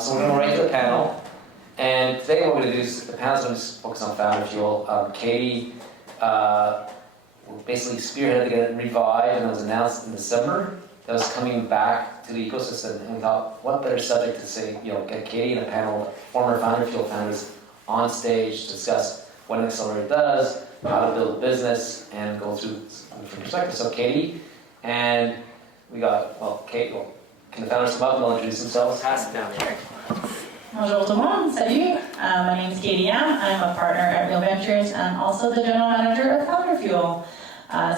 So we're going right to the panel. And today what we're going to do is, the panel's going to focus on FounderFuel. Katy basically spearheaded to get it revived, and it was announced in December that was coming back to the ecosystem. And we thought, what better subject to say, get Katy and a panel of former FounderFuel founders on stage to discuss what an accelerator does, how to build a business, and go through different perspectives. So Katy, and we got, Kate, can the founders come up and they'll introduce themselves? Pass it down here. Bonjour tout le monde, salut. My name is Katy Yam. I'm a partner at Real Ventures and also the general manager of FounderFuel.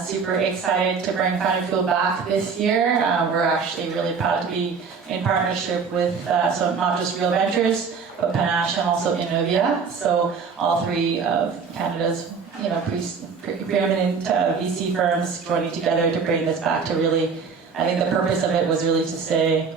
Super excited to bring FounderFuel back this year. We're actually really proud to be in partnership with, so not just Real Ventures, but Panache and also Innovia. So all three of Canada's preeminent VC firms joining together to bring this back to really, I think the purpose of it was really to say,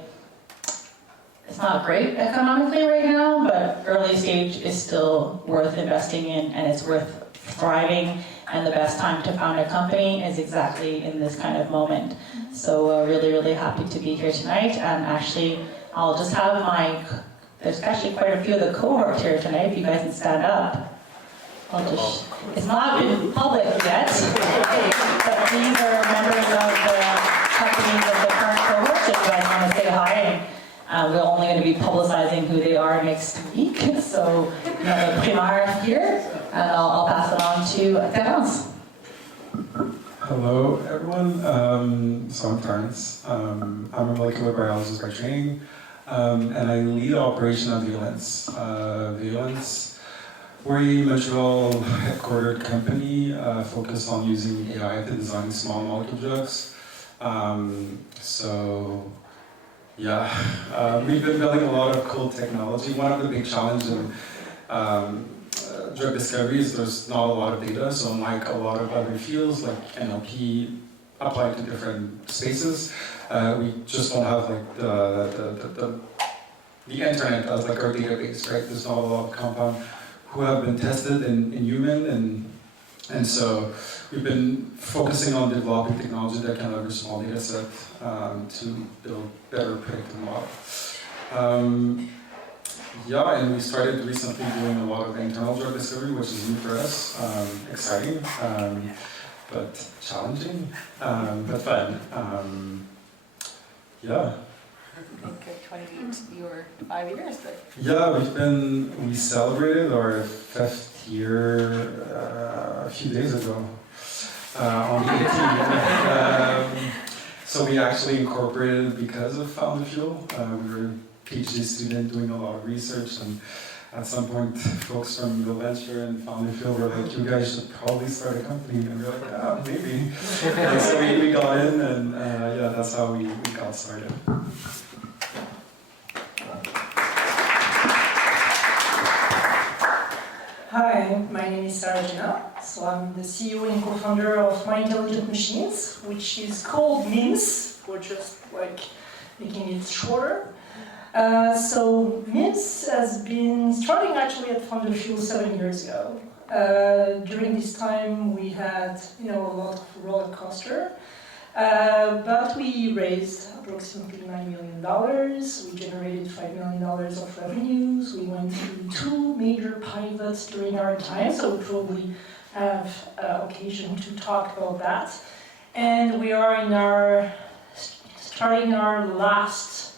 it's not great economically right now, but early stage is still worth investing in and it's worth thriving, and the best time to found a company is exactly in this kind of moment. So really, really happy to be here tonight, and actually I'll just have there's actually quite a few of the cohorts here tonight, if you guys can stand up. It's not in public yet, but these are members of the companies of the current cohort, if you guys want to say hi. We're only going to be publicizing who they are next week, so the primar here, and I'll pass it on to Therence. Hello, everyone. So I'm Therence. I'm a molecular biologist by training, and I lead operation at Valence. Valence, we're a Montreal headquartered company focused on using AI to design small molecule drugs. We've been building a lot of cool technology. One of the big challenges in drug discovery is there's not a lot of data, so unlike a lot of other fields like NLP applied to different spaces, we just don't have like the internet as like our database, right? There's not a lot of compounds who have been tested in human, and so we've been focusing on developing technology that can leverage small data set to build better predictive models. And we started recently doing a lot of internal drug discovery, which is new for us, exciting, but challenging, but fun. I think 28, you were 5 years, but... Yeah, we celebrated our 5th year a few days ago. On the 18th. So we actually incorporated because of FounderFuel. We were a PhD student doing a lot of research, and at some point folks from Real Venture and FounderFuel were like, you guys should probably start a company, and we were like, maybe. And so we got in, and that's how we got started. Hi, my name is Jenna. So I'm the CEO and co-founder of My Intelligent Machines, which is called MIMs, for just like making it shorter. So MIMs has been starting actually at FounderFuel 7 years ago. During this time we had a lot of roller coaster, but we raised approximately $9 million. We generated $5 million of revenues. We went through 2 major pivots during our time, so we probably have occasion to talk about that. And we are starting our last,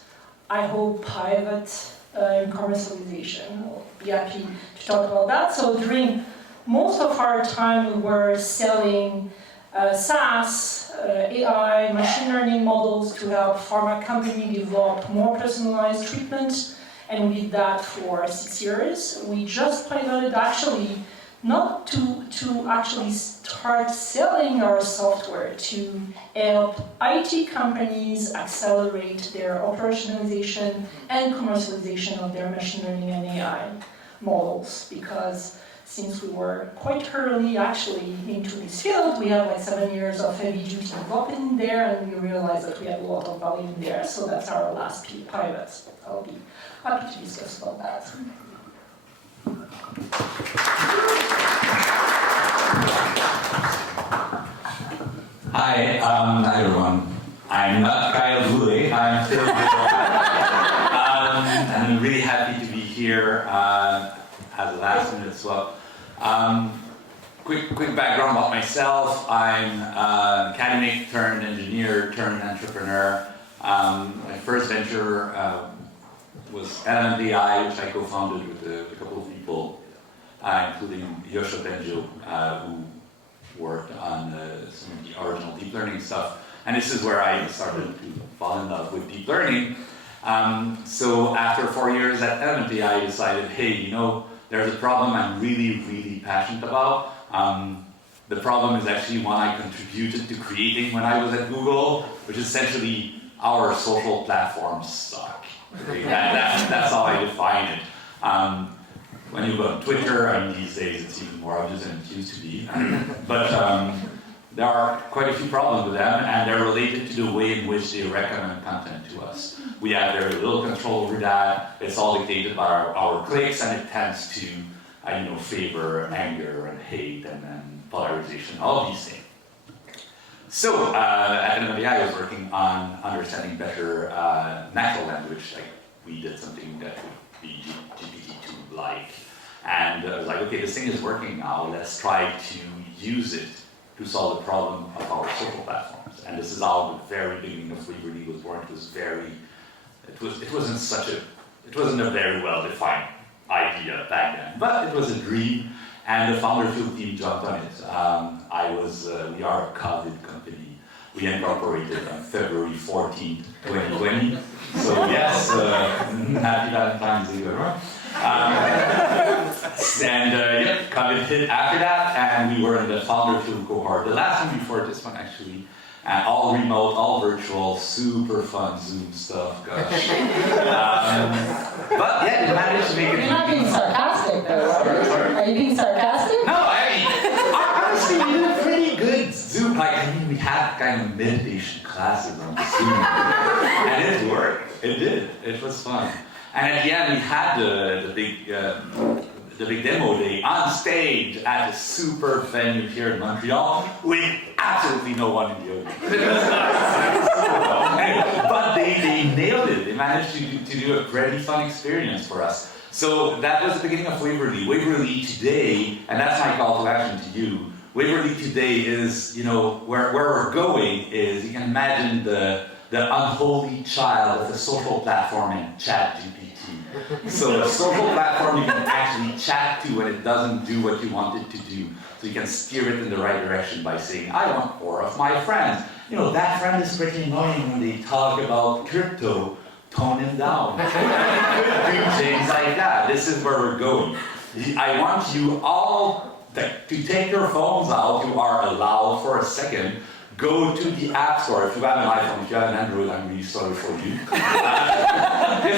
I hope, pivot in commercialization. We'll be happy to talk about that. So during most of our time, we were selling SaaS, AI, machine learning models to help pharma companies develop more personalized treatment, and we did that for 6 years. We just pivoted actually not to actually start selling our software, to help IT companies accelerate their operationalization and commercialization of their machine learning and AI models, because since we were quite early actually into this field, we have like 7 years of heavy duty development there, and we realized that we had a lot of value in there, so that's our last pivot. I'll be happy to discuss about that. Hi everyone. I'm not Kyle Boulay, I'm Philippe Beaudoin. I'm really happy to be here as a last minute swap. Quick background about myself. I'm academic turned engineer turned entrepreneur. My first venture was Element AI, which I co-founded with a couple of people, including Yoshua Benjo, who worked on some of the original deep learning stuff. And this is where I started to fall in love with deep learning. So after 4 years at Element AI, I decided, hey, you know, there's a problem I'm really passionate about. The problem is actually one I contributed to creating when I was at Google, which is essentially our social platforms suck. Okay, that's how I define it. When you go on Twitter, I mean, these days it's even more obvious than it used to be. But there are quite a few problems with them, and they're related to the way in which they recommend content to us. We have very little control over that. It's all dictated by our clicks, and it tends to favor anger and hate and polarization, all these things. So at MIMs, I was working on understanding better natural language. Like, we did something that would be GPT-2-like. And I was like, okay, this thing is working now. Let's try to use it to solve the problem of our social platforms. And this is how the very beginning of Waverly was born. It wasn't a very well-defined idea back then, but it was a dream, and the FounderFuel team jumped on it. We are a COVID company. We incorporated on February 14th, 2020. So yes, happy Valentine's Day, everyone. COVID hit after that, and we were in the FounderFuel cohort. The last one before this one, actually. All remote, all virtual, super fun Zoom stuff, gosh. But yeah, we managed to make it. You're not being sarcastic, though, right? Are you being sarcastic? No, honestly, we did a pretty good Zoom. We had kind of meditation classes on Zoom. And it worked. It did. It was fun. And at the end, we had the big demo day on stage at a super venue here in Montreal with absolutely no one in the audience. But they nailed it. They managed to do a very fun experience for us. So that was the beginning of Waverly. Waverly today, and that's my call to action to you. Waverly today is, where we're going is, you can imagine the unholy child of the social platform in ChatGPT. So a social platform you can actually chat to when it doesn't do what you want it to do. So you can steer it in the right direction by saying, I want 4 of my friends. That friend is pretty annoying when they talk about crypto. Tone him down. Do things like that. This is where we're going. I want you all to take your phones out. You are allowed for a second. Go to the App Store. If you have an iPhone, if you have an Android, I'm really sorry for you. If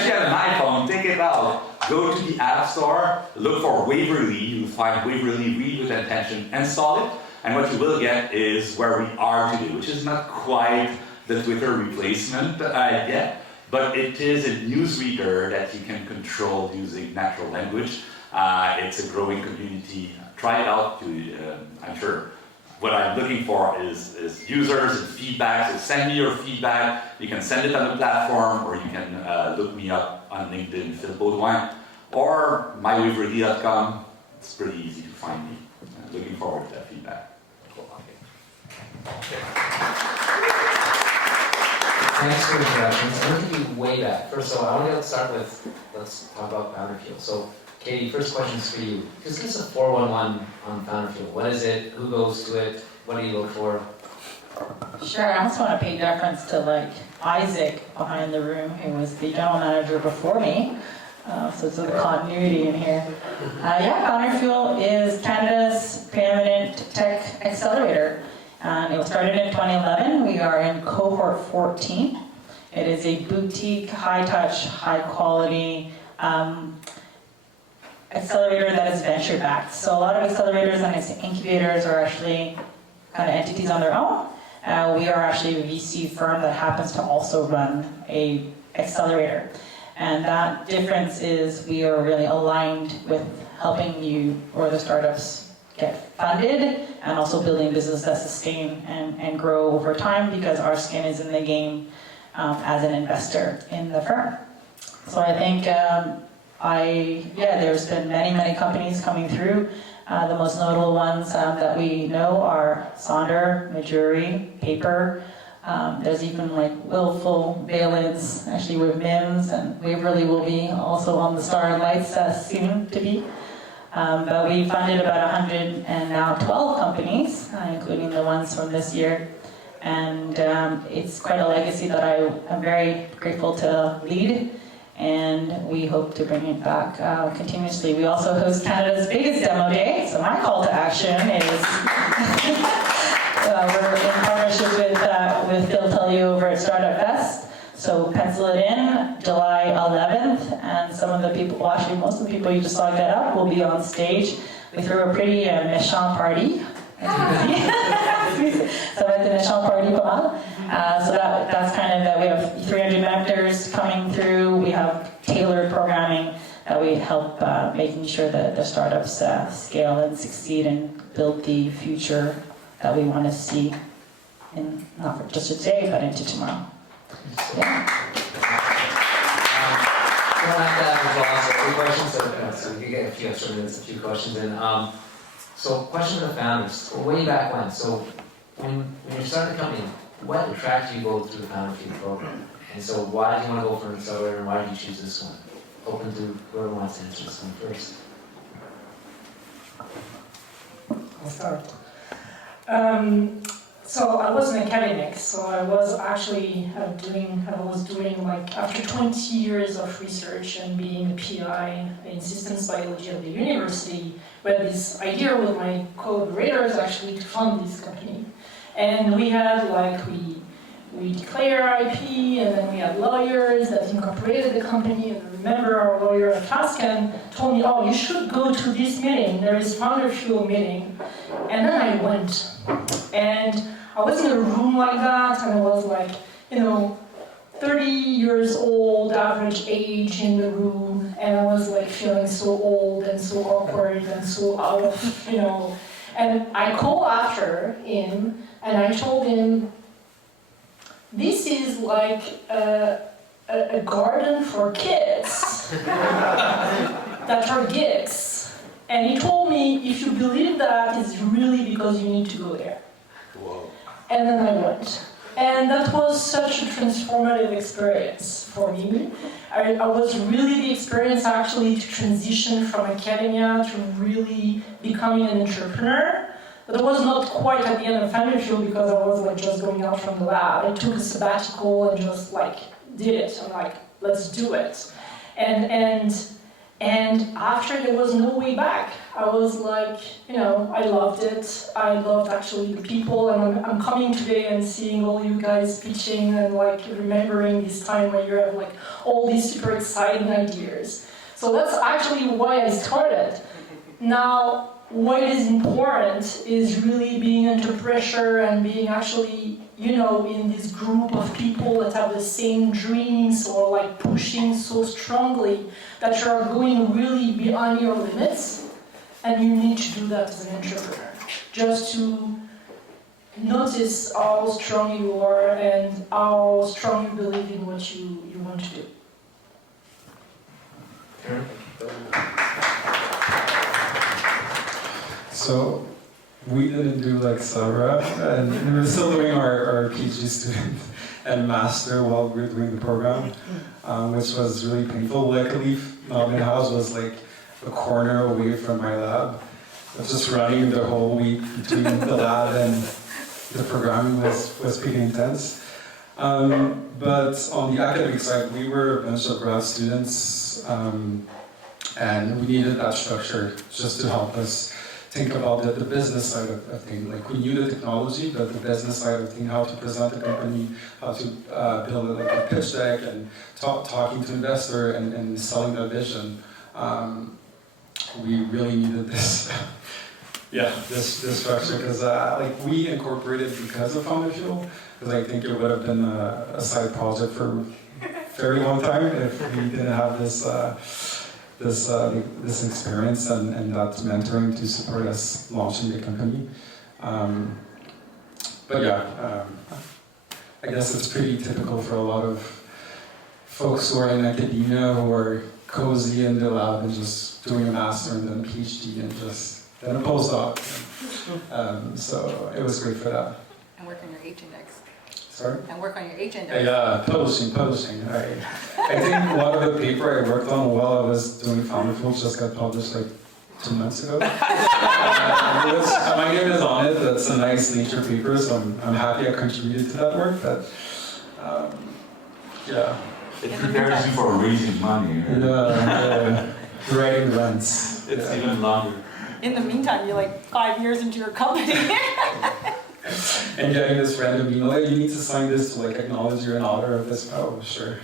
you have an iPhone, take it out. Go to the App Store, look for Waverly. You'll find Waverly, read with intention, install it. And what you will get is where we are today, which is not quite the Twitter replacement yet, but it is a newsreader that you can control using natural language. It's a growing community. Try it out. I'm sure. What I'm looking for is users and feedback. So send me your feedback. You can send it on the platform, or you can look me up on LinkedIn, Philippe Beaudoin, or mywaverly.com. It's pretty easy to find me. Looking forward to that feedback. Cool. Thanks for the introductions. I'm going to take you way back. First of all, I want to start with, let's talk about FounderFuel. So, Katy, first question is for you. Just give us a 411 on FounderFuel. What is it? Who goes to it? What do you look for? Sure, I also want to pay deference to Isaac behind the room, who was the general manager before me. So it's a continuity in here. FounderFuel is Canada's preeminent tech accelerator. It was started in 2011. We are in cohort 14. It is a boutique, high-touch, high-quality accelerator that is venture-backed. So a lot of accelerators and incubators are actually kind of entities on their own. We are actually a VC firm that happens to also run a accelerator. And that difference is we are really aligned with helping you or the startups get funded and also building business that sustain and grow over time, because our skin is in the game as an investor in the firm. So I think there's been many companies coming through. The most notable ones that we know are Sonder, Majuri, Paper. There's even like Willful, Valence, actually with MIMs, and Waverly will be also on the Star and Lights soon to be. But we funded about 112 companies, including the ones from this year. And it's quite a legacy that I am very grateful to lead. And we hope to bring it back continuously. We also host Canada's biggest demo day, so my call to action is we're in partnership with Phil Tully over at Startup Fest, so pencil it in, July 11th, and some of the people, well actually most of the people you just saw get up will be on stage. We threw a pretty méchant party, as you can see. So at the méchant party, so that's kind of that. We have 300 mentors coming through. We have tailored programming that we help making sure that the startups scale and succeed and build the future that we want to see, in not for just today, but into tomorrow. Yeah. We'll have to have a few questions, so we can get a few extra minutes, a few questions in. So, question for the founders. Way back when, so when you started the company, what attracted you to go through the FounderFuel program? And so why did you want to go for an accelerator, and why did you choose this one? Open to whoever wants to answer this one first. I'll start. So I was an academic, so I was actually doing like, after 20 years of research and being a PI in systems biology at the university, we had this idea with my collaborators actually to fund this company. And we had we declare IP, and then we had lawyers that incorporated the company, and I remember our lawyer at Fascan told me, oh, you should go to this meeting, there is FounderFuel meeting. And then I went, and I was in a room like that, and I was like, 30 years old, average age in the room, and I was like feeling so old and so awkward and so out of, and I called after him, and I told him, this is like a garden for kids that are geeks. And he told me, if you believe that, it's really because you need to go there. Whoa. And then I went. And that was such a transformative experience for me. I was really the experience actually to transition from academia to really becoming an entrepreneur. But it was not quite at the end of FounderFuel because I was just going out from the lab. I took a sabbatical and just did it. I'm like, let's do it. And after there was no way back. I was like, I loved it. I loved actually the people, and I'm coming today and seeing all you guys pitching and remembering this time where you have all these super exciting ideas. So that's actually why I started. Now, what is important is really being under pressure and being actually, in this group of people that have the same dreams or pushing so strongly that you are going really beyond your limits. And you need to do that as an entrepreneur. Just to notice how strong you are and how strong you believe in what you want to do. So we didn't do like Sarah, and we were still doing our PhD student and master while we were doing the program, which was really painful. Luckily, my house was a corner away from my lab. I was just running the whole week between the lab and the programming was pretty intense. But on the academic side, we were a bunch of grad students, and we needed that structure just to help us think about the business side of things. We knew the technology, but the business side of things, how to present the company, how to build a pitch deck, and talking to investor and selling their vision. We really needed this, this structure, because we incorporated because of FounderFuel, because I think it would have been a side project for a very long time if we didn't have this experience and that mentoring to support us launching the company. I guess it's pretty typical for a lot of folks who are in academia who are cozy in the lab and just doing a master and then a PhD and just then a postdoc. So it was great for that. And work on your H index. Sorry? And work on your H index. Yeah, publishing. I think one of the paper I worked on while I was doing FounderFuel just got published like 2 months ago. My name is on it. That's a nice Nature paper, so I'm happy I contributed to that work. But yeah. It prepares you for raising money. Right? Yeah, writing grants. It's even longer. In the meantime, you're like 5 years into your company. And getting this random email, hey, you need to sign this to like acknowledge you're an author of this. Oh, sure.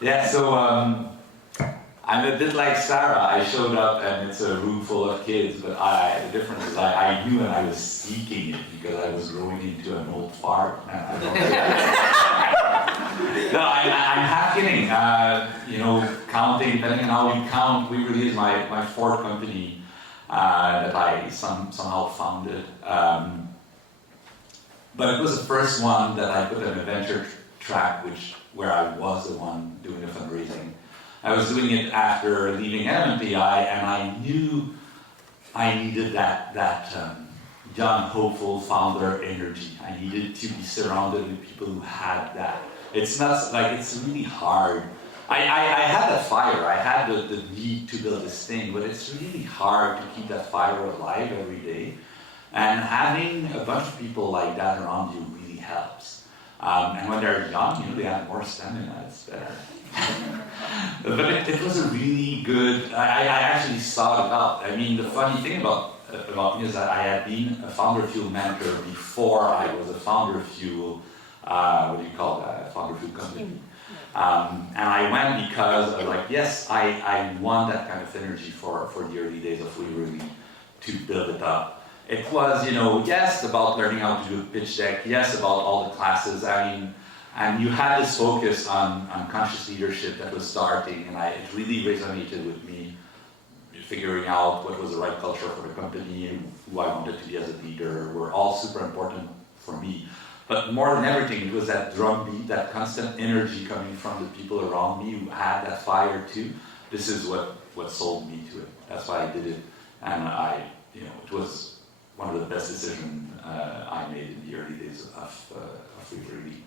Yeah, so I'm a bit like Sarah. I showed up and it's a room full of kids, but the difference is I knew and I was seeking it because I was growing into an old fart. No, I'm half kidding. Counting, depending on how you count, Waverly is my fourth company that I somehow founded. But it was the first one that I put in a venture track, where I was the one doing the fundraising. I was doing it after leaving MMPI, and I knew I needed that young, hopeful founder energy. I needed to be surrounded with people who had that. It's not like it's really hard. I had that fire. I had the need to build this thing, but it's really hard to keep that fire alive every day. And having a bunch of people like that around you really helps. And when they're young, they have more stamina. It's better. But it was a really good. I actually sought it out. I mean, the funny thing about me is that I had been a FounderFuel manager before I was a FounderFuel. What do you call that? FounderFuel company. And I went because I was like, yes, I want that kind of energy for the early days of Waverly to build it up. It was, yes, about learning how to do a pitch deck, yes, about all the classes. I mean, and you had this focus on conscious leadership that was starting, and it really resonated with me, figuring out what was the right culture for the company and who I wanted to be as a leader were all super important for me. But more than everything, it was that drumbeat, that constant energy coming from the people around me who had that fire too. This is what sold me to it. That's why I did it, and it was one of the best decisions I made in the early days of Waverly.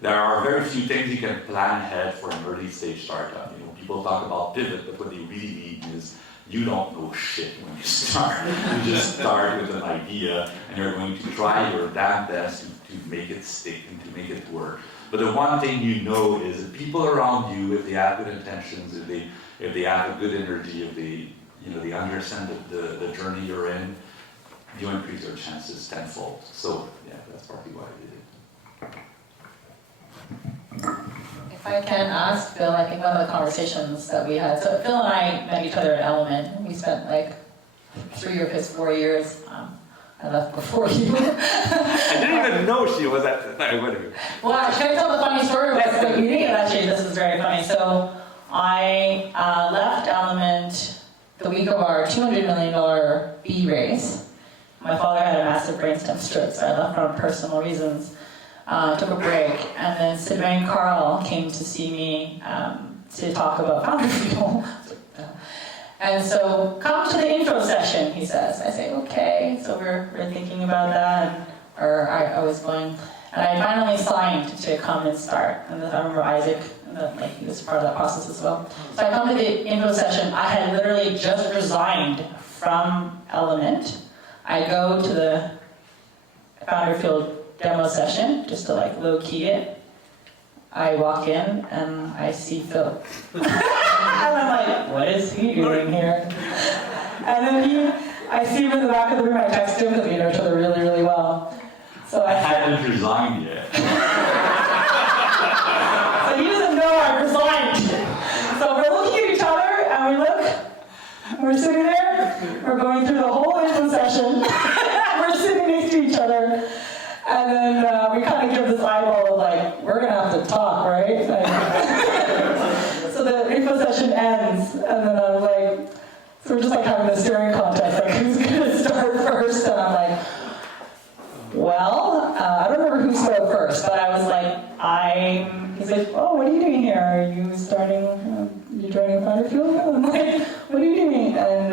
There are very few things you can plan ahead for an early stage startup. People talk about pivot, but what they really mean is you don't know shit when you start. You just start with an idea, and you're going to try your damn best to make it stick and to make it work. But the one thing you know is that people around you, if they have good intentions, if they have a good energy, if they understand the journey you're in, you increase your chances tenfold. So yeah, that's partly why I did it. If I can ask Phil, I think one of the conversations that we had, so Phil and I met each other at Element. We spent like 3 of his 4 years. I left before you. I didn't even know she was at the time. Whatever. Well, should I tell the funny story about the meeting? Actually, this is very funny. So I left Element the week of our $200 million B raise. My father had a massive brainstem stroke, so I left for personal reasons. Took a break, and then Sylvain and Carl came to see me to talk about FounderFuel. And so, come to the intro session, he says. I say, okay. So we're thinking about that, I was going, and I finally signed to come and start. And then I remember Isaac, he was part of that process as well. So I come to the intro session. I had literally just resigned from Element. I go to the FounderFuel demo session, just to low-key it. I walk in and I see Phil. And I'm like, what is he doing here? And then I see him in the back of the room. I text him because we know each other really, really well. So I hadn't resigned yet. So he doesn't know I resigned. So we're looking at each other and we look. We're sitting there. We're going through the whole intro session. We're sitting next to each other. And then we kind of give this eyeball of we're going to have to talk, right? So the info session ends, and then I was like, so we're just having a staring contest, who's going to start first? And I'm like, well, I don't remember who to at first, but I was like, he's like, oh, what are you doing here? Are you starting, you joining FounderFuel? I'm like, what are you doing? And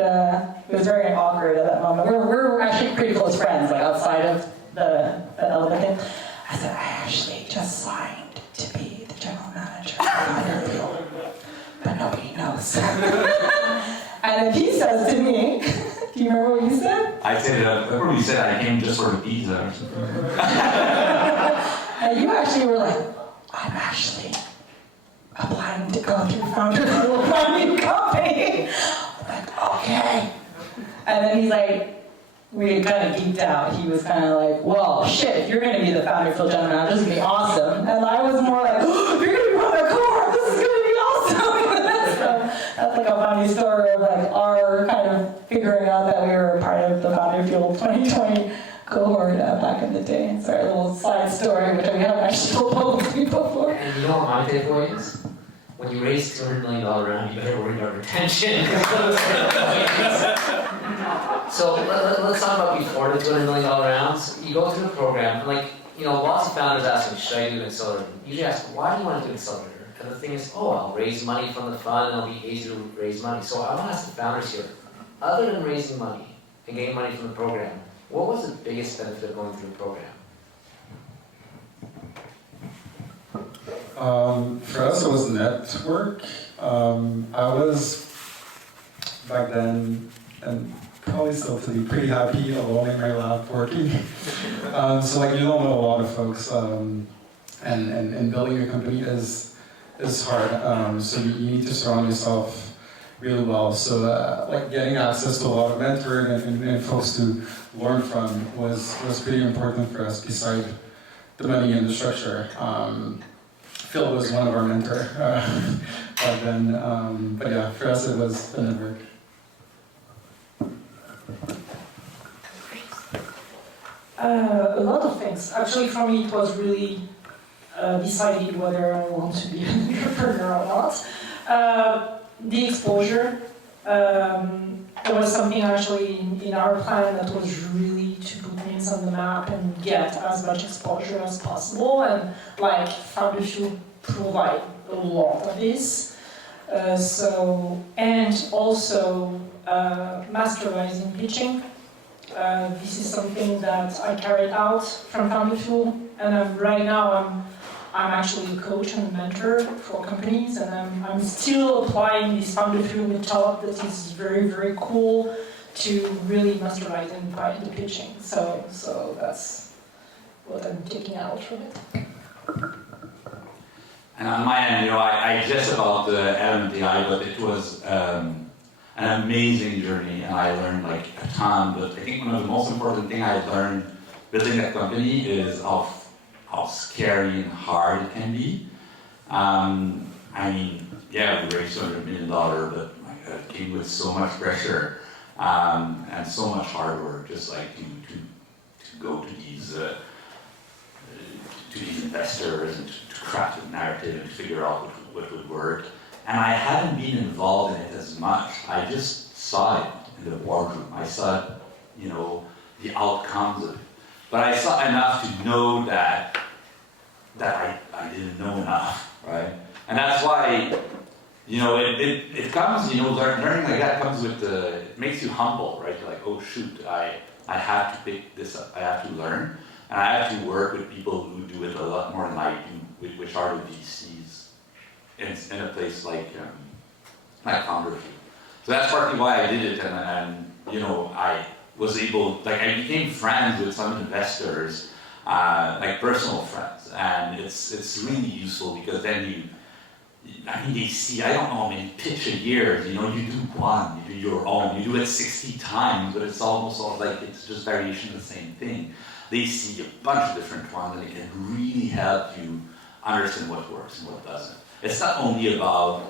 it was very awkward at that moment. We're actually pretty close friends, like outside of the element thing. I said, I actually just signed to be the general manager of FounderFuel, but nobody knows. And then he says to me, do you remember what you said? I said, I probably said I came just for a pizza or something. And you actually were like, I'm actually applying to go through FounderFuel, my new company. I'm like, okay. And then he's like, we kind of geeked out. He was kind of like, well, shit, if you're going to be the FounderFuel general manager, this is going to be awesome. And I was more like, oh, you're going to be on the core, this is going to be awesome. So that's like a funny story of like our kind of figuring out that we were a part of the FounderFuel 2020 cohort back in the day. It's our little side story, which we haven't actually told publicly before. And you know what my takeaway is? When you raise $200 million round, you better worry about retention. So let's talk about before the $200 million rounds. You go through the program, and like, you know, lots of founders ask me, should I do an accelerator? You usually ask, why do you want to do an accelerator? And the thing is, oh, I'll raise money from the fund, and it'll be easy to raise money. So I want to ask the founders here, other than raising money and getting money from the program, what was the biggest benefit of going through the program? For us, it was network. I was back then, and probably still to be pretty happy alone in my lab working. So like you don't know a lot of folks, and building a company is hard. So you need to surround yourself really well. So like getting access to a lot of mentoring and folks to learn from was pretty important for us. Beside the money and the structure. Phil was one of our mentors back then, but yeah, for us it was the network. A lot of things. Actually, for me, it was really decided whether I want to be an entrepreneur or not. The exposure. There was something actually in our plan that was really to put things on the map and get as much exposure as possible, and like FounderFuel provide a lot of this. And also masterizing pitching. This is something that I carried out from FounderFuel, and right now I'm actually a coach and a mentor for companies, and I'm still applying this FounderFuel method that is very, very cool to really masterize the pitching. So that's what I'm taking out from it. And on my end, you know, I jest about the LMDI, but it was an amazing journey, and I learned like a ton. But I think one of the most important things I learned building that company is how scary and hard it can be. I mean, yeah, we raised $200 million, but it came with so much pressure and so much hard work, just like to go to these investors and to craft a narrative and figure out what would work. And I hadn't been involved in it as much. I just saw it in the boardroom. I saw, you know, the outcomes of it. But I saw enough to know that I didn't know enough, right? And that's why, you know, it comes, you know, learning like that comes with it makes you humble, right? You're like, oh shoot, I have to pick this up, I have to learn, and I have to work with people who do it a lot more than I do, which are the VCs in a place like FounderFuel. So that's partly why I did it, and you know, I was able, like I became friends with some investors, like personal friends, and it's really useful because then they see, I don't know how many pitch a year, you know, you do one, you do your own, you do it 60 times, but it's almost all like, it's just variation of the same thing. They see a bunch of different ones and it can really help you understand what works and what doesn't. It's not only about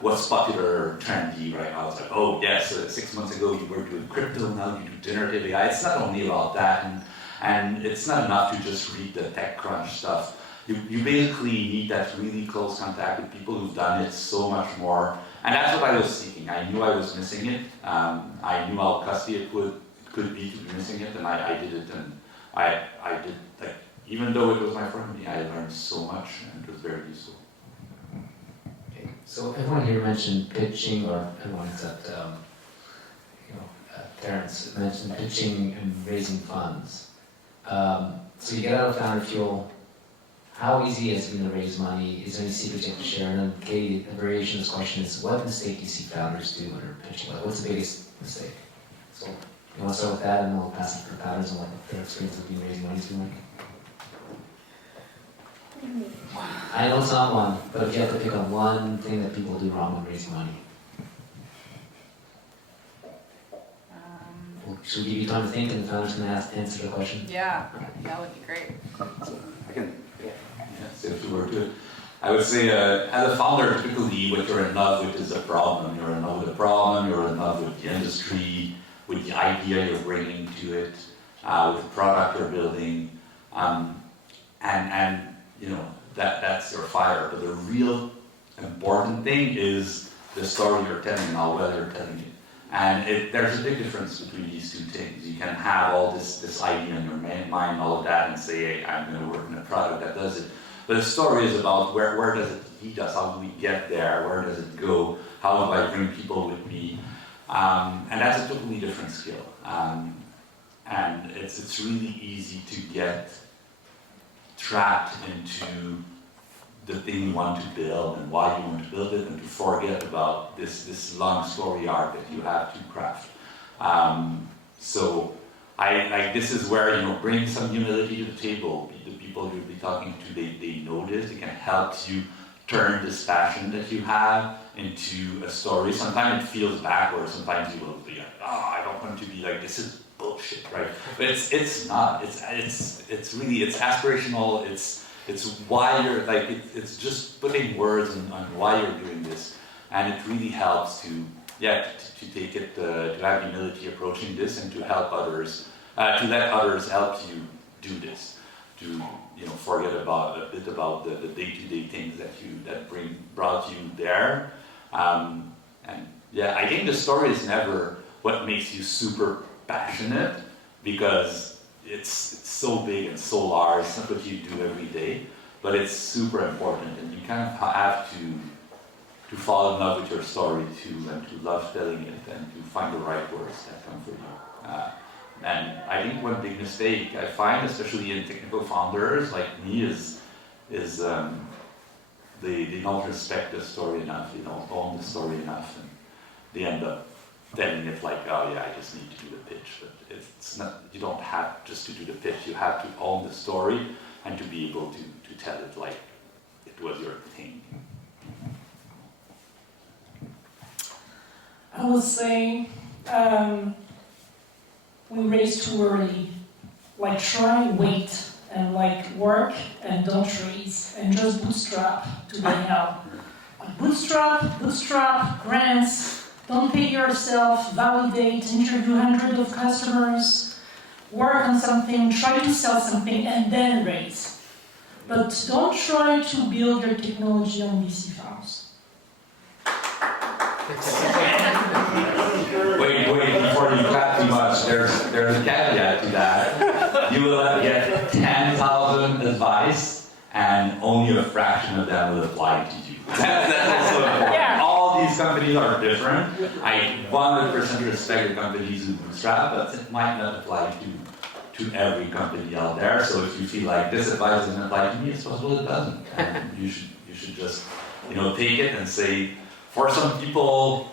what's popular or trendy right now. It's like, oh yes, 6 months ago you were doing crypto, now you do generative AI. It's not only about that, and it's not enough to just read the TechCrunch stuff. You basically need that really close contact with people who've done it so much more. And that's what I was seeking. I knew I was missing it. I knew how costly it could be to be missing it, and I did it. And I did like even though it was my friend, I learned so much and it was very useful. Okay. So everyone here mentioned pitching, or everyone except Therence mentioned pitching and raising funds. So you get out of FounderFuel. How easy has it been to raise money? Is there any secrets you have to share? And then Katy, the variation of this question is, what mistake do you see founders do when they're pitching? Like, what's the biggest mistake? So you want to start with that, and then we'll pass it for patterns and what their experience of being raising money has been like. I know it's not one, but if you have to pick on one thing that people do wrong when raising money, should we give you time to think, and the founders can answer the question? Yeah, that would be great. I can say a few words to it. I would say, as a founder, typically what you're in love with is a problem. You're in love with the problem, you're in love with the industry, with the idea you're bringing to it, with the product you're building, and you know, that's your fire. But the real important thing is the story you're telling, how well you're telling it. And there's a big difference between these two things. You can have all this idea in your mind, all of that, and say, hey, I'm going to work on a product that does it. But the story is about where does it lead us? How do we get there? Where does it go? How do I bring people with me? And that's a totally different skill. And it's really easy to get trapped into the thing you want to build and why you want to build it, and to forget about this long story arc that you have to craft. So this is where, you know, bring some humility to the table. The people you'll be talking to, they know this. They can help you turn this passion that you have into a story. Sometimes it feels backwards. Sometimes you will be like, oh, I don't want to be like, this is bullshit, right? But it's not. It's really, it's aspirational. It's why you're like, it's just putting words on why you're doing this, and it really helps to take it, to have humility approaching this, and to help others, to let others help you do this, to, you know, forget about a bit about the day-to-day things that brought you there, and yeah, I think the story is never what makes you super passionate, because it's so big and so large. It's not what you do every day, but it's super important, and you kind of have to fall in love with your story too, and to love telling it, and to find the right words that come for you. And I think one big mistake I find, especially in technical founders like me, is they don't respect the story enough, they don't own the story enough, and they end up telling it like, oh yeah, I just need to do the pitch. But it's not, you don't have just to do the pitch, you have to own the story and to be able to tell it like it was your thing. I would say we raise too early. Like, try, wait, and like work, and don't raise, and just bootstrap to the hell. Bootstrap, grants. Don't pay yourself, validate, interview hundreds of customers, work on something, try to sell something, and then raise. But don't try to build your technology on VC funds. Wait, before you clap too much, there's a caveat to that. You will get 10,000 advice, and only a fraction of them will apply to you. That's also important. Yeah. All these companies are different. I 100% respect the companies who bootstrap, but it might not apply to every company out there. So if you feel like this advice doesn't apply to me, it's possible it doesn't. And you should just, you know, take it and say, for some people,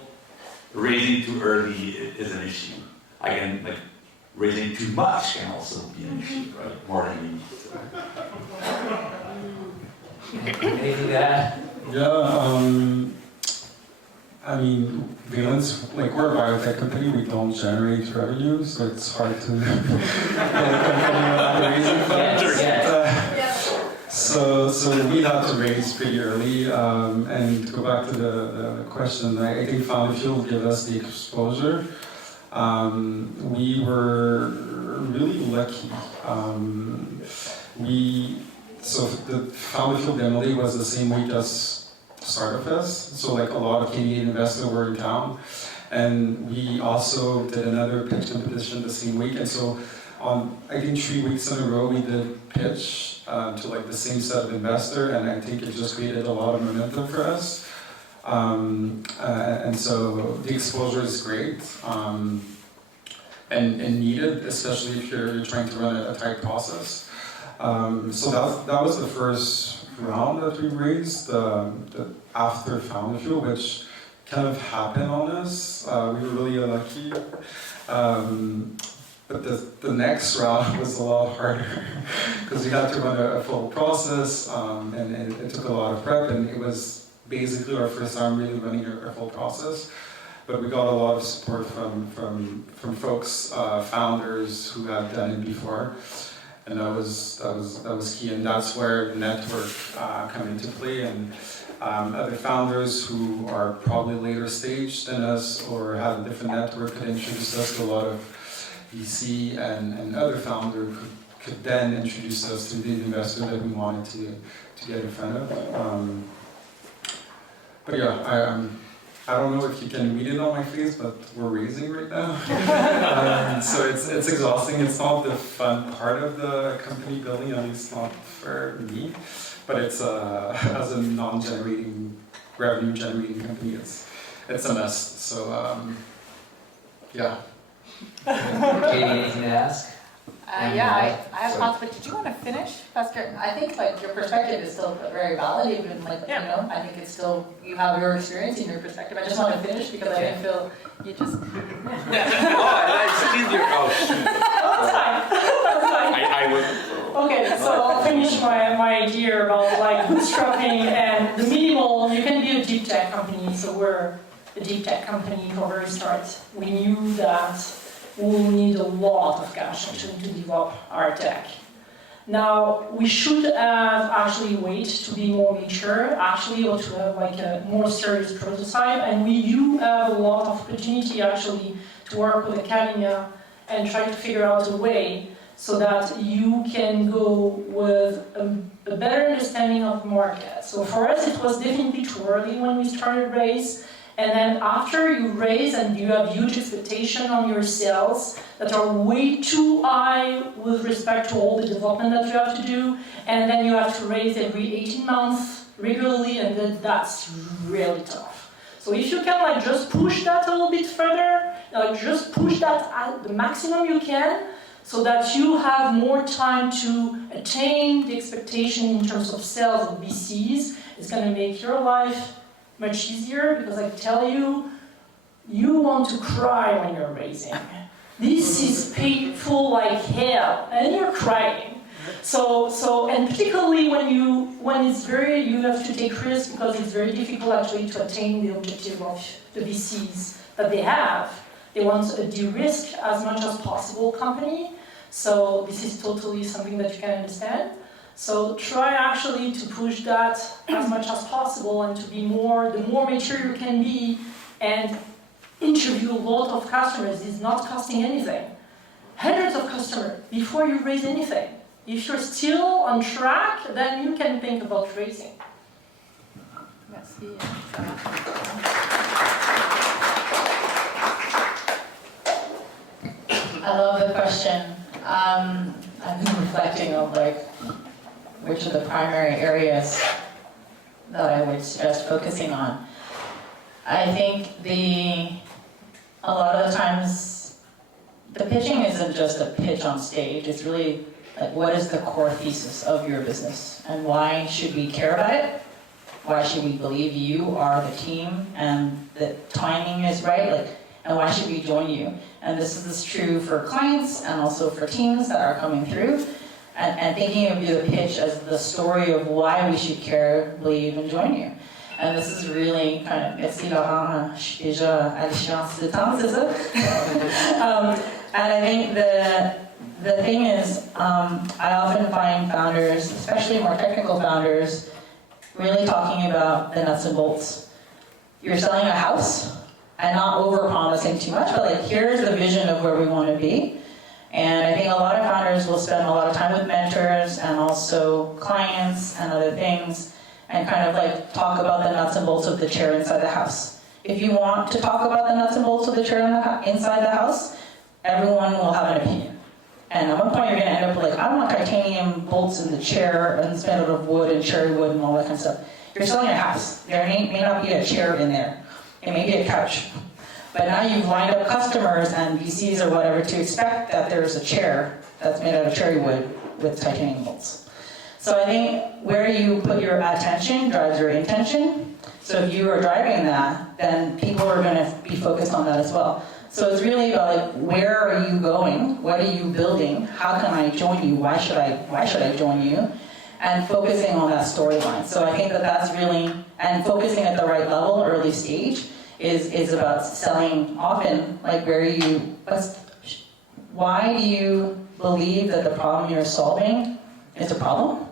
raising too early is an issue. Again, like, raising too much can also be an issue, right? More than you need. So. Anything to add? Yeah, I mean, Valence, like, we're a biotech company, we don't generate revenue, so it's hard to raising funds. Yes. So we had to raise pretty early, and to go back to the question, I think FounderFuel gave us the exposure. We were really lucky. So the FounderFuel demo day was the same week as Startup Fest, so like a lot of Canadian investors were in town, and we also did another pitch competition the same week, and so I think 3 weeks in a row we did pitch to like the same set of investor, and I think it just created a lot of momentum for us. And so the exposure is great and needed, especially if you're trying to run a tight process. So that was the first round that we raised after FounderFuel, which kind of happened on us. We were really lucky. But the next round was a lot harder because we had to run a full process, and it took a lot of prep, and it was basically our first time really running a full process. But we got a lot of support from folks, founders who had done it before, and that was key. And that's where the network come into play, and other founders who are probably later stage than us or have a different network could introduce us to a lot of VC and other founder could then introduce us to the investor that we wanted to get in front of. But yeah, I don't know if you can read it on my face, but we're raising right now. So it's exhausting. It's not the fun part of the company building, at least not for me. But it's as a non-generating, revenue-generating company, it's a mess. So yeah. Katie, anything to ask? Yeah, I have thoughts, but did you want to finish, Pascal? I think like your perspective is still very valid, even like, you know, I think it's still, you have your experience and your perspective. I just want to finish because I didn't feel you just. I steal your That's fine. I would. Okay, so I'll finish my idea about like bootstrapping and the minimal. You can be a deep tech company, so we're a deep tech company from very start. We knew that we'll need a lot of cash actually to develop our tech. Now, we should have actually wait to be more mature, actually, or to have like a more serious prototype, and we do have a lot of opportunity actually to work with academia and try to figure out a way so that you can go with a better understanding of the market. So for us, it was definitely too early when we started Raise. And then after you raise and you have huge expectation on your sales that are way too high with respect to all the development that you have to do, and then you have to raise every 18 months regularly, and then that's really tough. So if you can like just push that a little bit further, like just push that at the maximum you can, so that you have more time to attain the expectation in terms of sales of VCs, it's going to make your life much easier, because I tell you, you want to cry when you're raising. This is painful like hell, and you're crying. So, and particularly when it's you have to take risks because it's very difficult actually to attain the objective of the VCs that they have. They want a de-risk as much as possible company. So this is totally something that you can understand. So try actually to push that as much as possible and to be the more mature you can be, and interview a lot of customers. It's not costing anything. Hundreds of customers before you raise anything. If you're still on track, then you can think about raising. Merci. I love the question. I've been reflecting on like which are the primary areas that I would suggest focusing on. I think a lot of the times the pitching isn't just a pitch on stage. It's really like, what is the core thesis of your business, and why should we care about it? Why should we believe you are the team and the timing is right? And why should we join you? And this is true for clients and also for teams that are coming through. And thinking of the pitch as the story of why we should care, believe, and join you. And this is really kind of, merci Laurent, je suis déjà à l'échéance de temps, c'est ça? And I think the thing is, I often find founders, especially more technical founders, really talking about the nuts and bolts. You're selling a house, and not over-promising too much, but like, here's the vision of where we want to be. And I think a lot of founders will spend a lot of time with mentors and also clients and other things, and kind of like talk about the nuts and bolts of the chair inside the house. If you want to talk about the nuts and bolts of the chair inside the house, everyone will have an opinion. And at one point you're gonna end up like, I want titanium bolts in the chair and it's made out of wood and cherry wood and all that kind of stuff. You're selling a house. There may not be a chair in there. It may be a couch. But now you've lined up customers and VCs or whatever to expect that there's a chair that's made out of cherry wood with titanium bolts. So I think where you put your attention drives your intention. So if you are driving that, then people are going to be focused on that as well. So it's really about like, where are you going? What are you building? How can I join you? Why should I join you? And focusing on that storyline. So I think that that's really, and focusing at the right level, early stage, is about selling often, like why do you believe that the problem you're solving is a problem?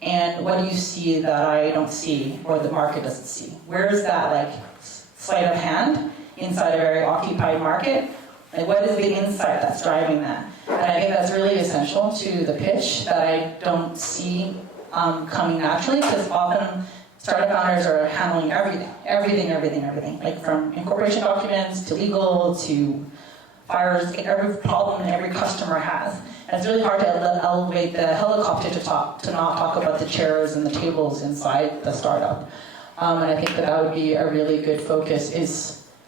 And what do you see that I don't see or the market doesn't see? Where is that like sleight of hand inside a very occupied market? Like what is the insight that's driving that? And I think that's really essential to the pitch that I don't see coming naturally, because often startup founders are handling everything, like from incorporation documents to legal to fires, every problem every customer has. And it's really hard to elevate the helicopter to not talk about the chairs and the tables inside the startup. And I think that would be a really good focus.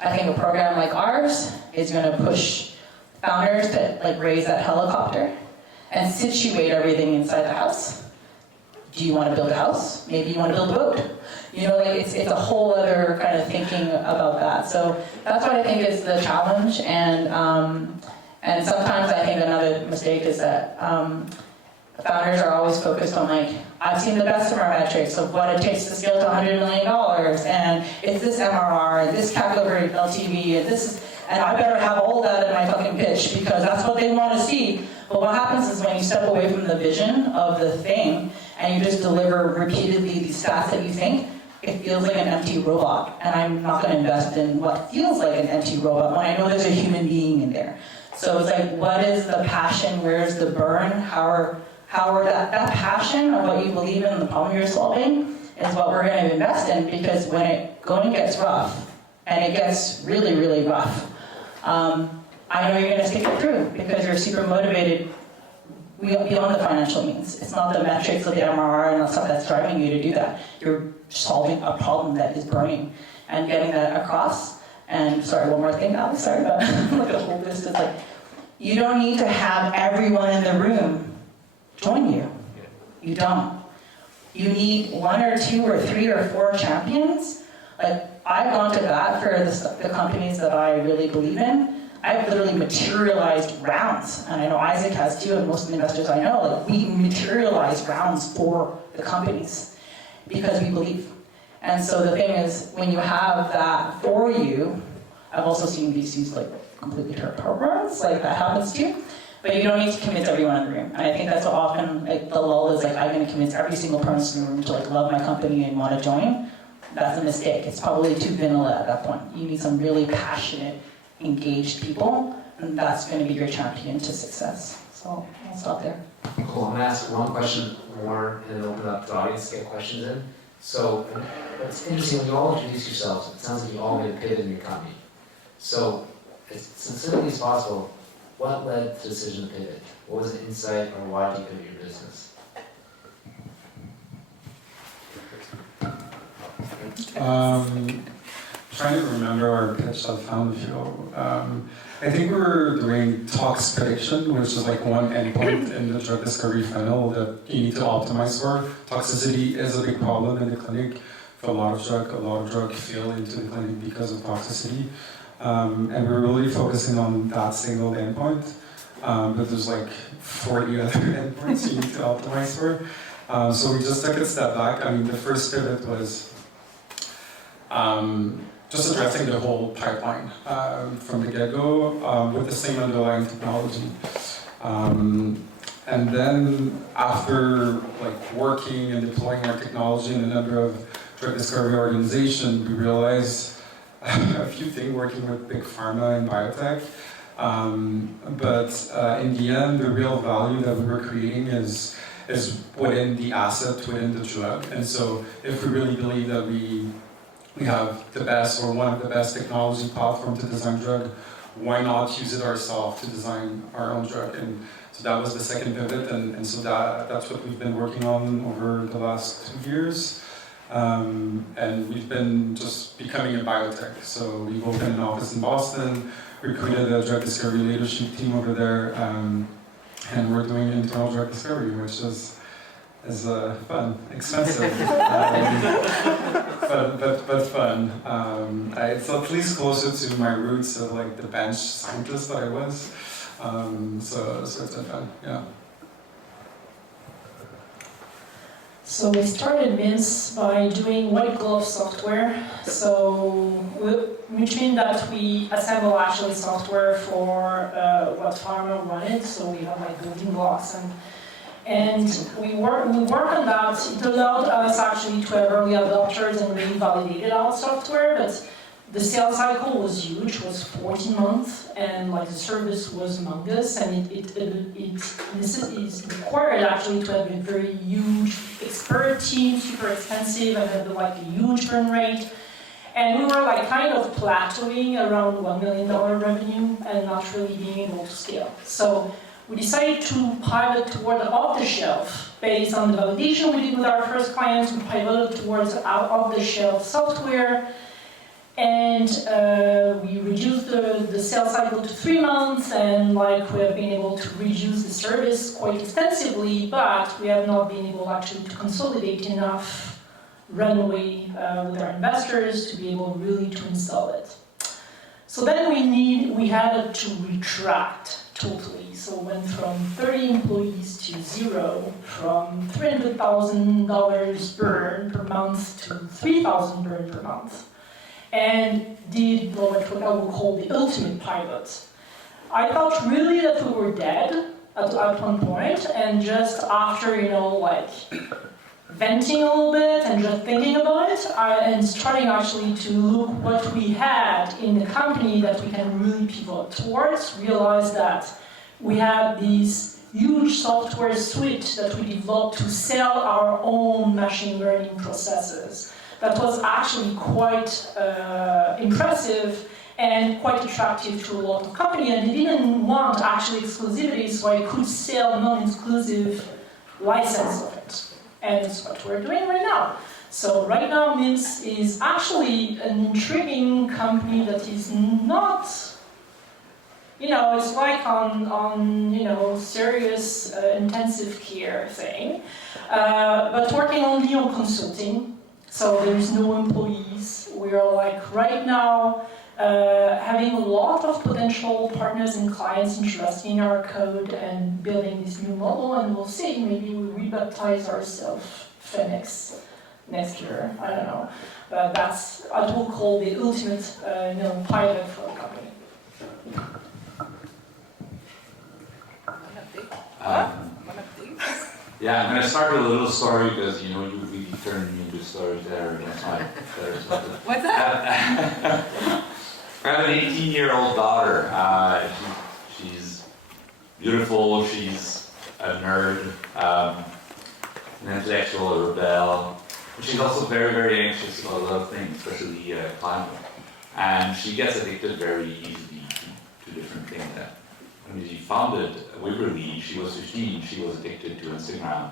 I think a program like ours is going to push founders to like raise that helicopter and situate everything inside the house. Do you want to build a house? Maybe you want to build a boat. You know, like it's a whole other kind of thinking about that. So that's what I think is the challenge. And sometimes I think another mistake is that founders are always focused on like, I've seen the customer metrics of what it takes to scale to $100 million, and it's this MRR, and this CAC over LTV, and I better have all that in my fucking pitch because that's what they want to see. But what happens is when you step away from the vision of the thing and you just deliver repeatedly these stats that you think, it feels like an empty robot. And I'm not going to invest in what feels like an empty robot when I know there's a human being in there. So it's like, what is the passion? Where's the burn? How are that passion of what you believe in, the problem you're solving, is what we're going to invest in, because when it going gets rough, and it gets really, really rough, I know you're going to stick it through because you're super motivated beyond the financial means. It's not the metrics of the MRR and the stuff that's driving you to do that. You're solving a problem that is burning and getting that across. And sorry, one more thing, Alex, sorry about look at the whole list. It's like, you don't need to have everyone in the room join you. You don't. You need 1 or 2 or 3 or 4 champions. Like, I've gone to bat for the companies that I really believe in. I've literally materialized rounds, and I know Isaac has too, and most of the investors I know, like, we materialize rounds for the companies because we believe. And so the thing is, when you have that for you, I've also seen VCs like completely turn programs, like that happens too, but you don't need to convince everyone in the room. And I think that's what often, like, the lull is like, I'm gonna convince every single person in the room to like love my company and wanna join. That's a mistake. It's probably too vanilla at that point. You need some really passionate, engaged people, and that's going to be your champion to success. So I'll stop there. Cool. I'm going to ask one question more and then open up to the audience to get questions in. So it's interesting, when you all introduce yourselves, it sounds like you all made a pivot in your company. So as sincerely as possible, what led to the decision to pivot? What was the insight, or why did you pivot your business? Trying to remember our pitch at FounderFuel. I think we were doing tox prediction, which is like one endpoint in the drug discovery funnel that you need to optimize for. Toxicity is a big problem in the clinic for a lot of drug fail into the clinic because of toxicity. And we're really focusing on that single endpoint, but there's like 40 other endpoints you need to optimize for. So we just took a step back. I mean, the first pivot was just addressing the whole pipeline from the get-go with the same underlying technology. And then after like working and deploying our technology in a number of drug discovery organizations, we realized a few things working with big pharma and biotech. But in the end, the real value that we were creating is within the asset, within the drug. And so if we really believe that we have the best or one of the best technology platform to design drug, why not use it ourselves to design our own drug? And so So that was the second pivot, and so that's what we've been working on over the last 2 years. And we've been just becoming a biotech. So we've opened an office in Boston, recruited a drug discovery leadership team over there, and we're doing internal drug discovery, which is fun, expensive, but fun. It's at least closer to my roots of like the bench scientist that I was. So it's been fun, yeah. So we started MIMs by doing white glove software. So which means that we assemble actually software for what pharma wanted. So we have like building blocks and we work on that. It allowed us actually to have early adopters and really validated our software, but the sales cycle was huge, was 14 months, and like the service was humongous, and it required actually to have a very huge expert team, super expensive, and had like a huge burn rate. And we were like kind of plateauing around $1 million revenue and not really being able to scale. So we decided to pivot toward off-the-shelf. Based on the validation we did with our first clients, we pivoted towards off-the-shelf software. And we reduced the sales cycle to 3 months, and like we have been able to reduce the service quite extensively, but we have not been able actually to consolidate enough runway with our investors to be able really to install it. So then we had to retract totally. So went from 30 employees to 0, from $300,000 burn per month to $3,000 burn per month. And did what I would call the ultimate pivot. I thought really that we were dead at one point, and just after, like venting a little bit and just thinking about it, and starting actually to look what we had in the company that we can really pivot towards, realize that we have these huge software suite that we developed to sell our own machine learning processes. That was actually quite impressive and quite attractive to a lot of companies, and they didn't want actually exclusivity, so I could sell non-exclusive license of it. And it's what we're doing right now. So right now, MIMs is actually an intriguing company that is not, it's like on serious intensive care thing, but working only on consulting. So there's no employees. We are like right now having a lot of potential partners and clients interested in our code and building this new model, and we'll see, maybe we rebaptize ourselves Phoenix next year, I don't know. But that's what we'll call the ultimate pilot for a company. Yeah, I'm going to start with a little story because you really turned me into storyteller. That's my What's that? I have an 18-year-old daughter. She's beautiful. She's a nerd, an intellectual, a rebel. But she's also very, very anxious about a lot of things, especially climate. And she gets addicted very easily to different things. When she founded Waverly, she was 15, she was addicted to Instagram.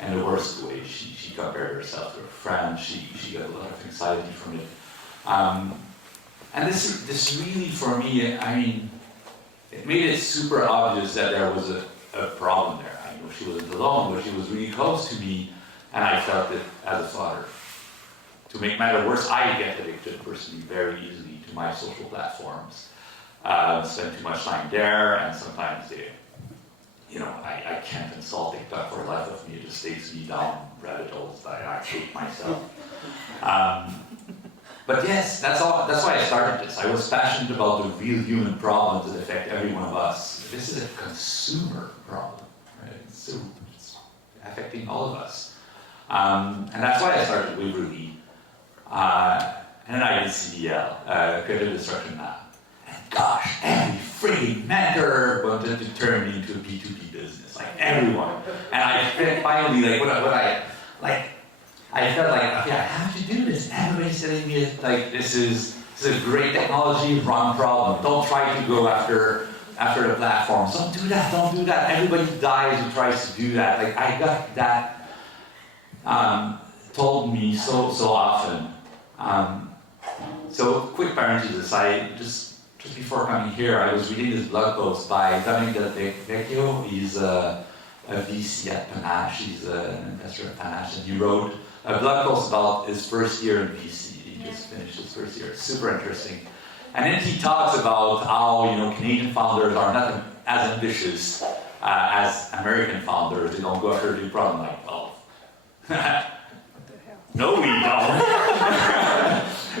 And the worst way, she compared herself to her friends, she got a lot of anxiety from it. And this really, for me, it made it super obvious that there was a problem there. I know she wasn't alone, but she was really close to me, and I felt it as a father. To make matters worse, I get addicted personally very easily to my social platforms. Spend too much time there, and sometimes I can't install TikTok for the life of me. It just takes me down rabbit holes that I hate myself. But yes, that's why I started this. I was passionate about the real human problems that affect every one of us. This is a consumer problem, right? It's affecting all of us. And that's why I started Waverly. And then I did CDL, Creative Destruction Lab. And gosh, every freaking mentor wanted to turn me into a B2B business, like everyone. And I finally, I felt like, okay, I have to do this. Everybody's telling me, this is a great technology, wrong problem. Don't try to go after after the platform, don't do that, don't do that. Everybody dies who tries to do that. Like I got that told me so often. So quick parenthesis, I just before coming here, I was reading this blog post by Dominic Del Vecchio. He's a VC at Panache, he's an investor at Panache, and he wrote a blog post about his first year in VC. He just finished his first year, super interesting. And then he talks about how, you know, Canadian founders are not as ambitious as American founders. They don't go after a new problem like, well, no, we don't.